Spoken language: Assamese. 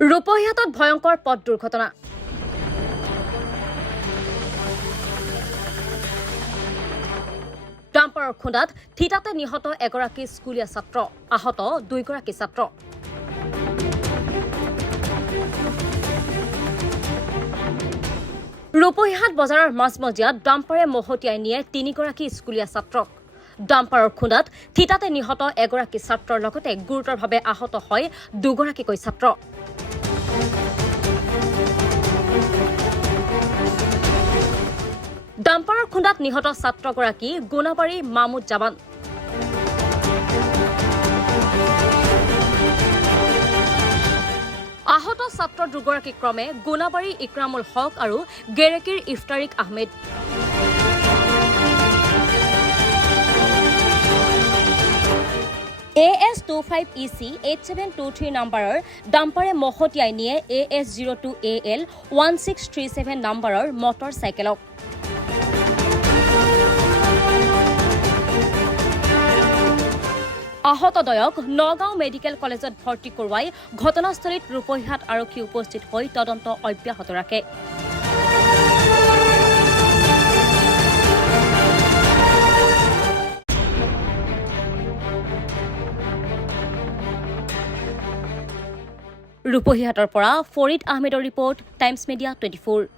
ৰূপহীহাটত ভয়ংকৰ পথ দুৰ্ঘটনা। ডাম্পাৰৰ খুন্দাত থিতাতে নিহত এগৰাকী স্কুলীয়া ছাত্ৰ, আহত দুইগৰাকী ছাত্ৰ। ৰূপহীহাট বজাৰৰ মাজমজিয়াত ডাম্পাৰে মহতিয়াই নিয়ে তিনিগৰাকী স্কুলীয়া ছাত্ৰক। ডাম্পাৰৰ খুন্দাত থিতাতে নিহত এগৰাকী ছাত্ৰৰ লগতে গুৰুতৰভাৱে আহত হয় দুগৰাকীকৈ ছাত্ৰ। ডাম্পাৰৰ খুন্দাত নিহত ছাত্ৰগৰাকী গোনাবাৰী মামুদ জামান। আহত ছাত্ৰ দুগৰাকী ক্ৰমে গোনাবাৰী ইক্ৰামুল হক আৰু গেৰেকীৰ ইফতাৰিক আহমেদ। AS25EC 8723 নম্বৰৰ ডাম্পাৰে মহতিয়াই নিয়ে AS02AL 1637 নম্বৰৰ মটৰ চাইকেলক। আহতদ্বয়ক নগাঁও মেডিকেল কলেজত ভৰ্তি কৰোৱাই ঘটনাস্থলীত ৰূপহীহাট আৰক্ষী উপস্থিত হৈ তদন্ত অব্যাহত ৰাখে। ৰূপহীহাটৰ পৰা ফৰিদ আহমেদৰ ৰিপৰ্ট, টাইমছ মিডিয়া 24।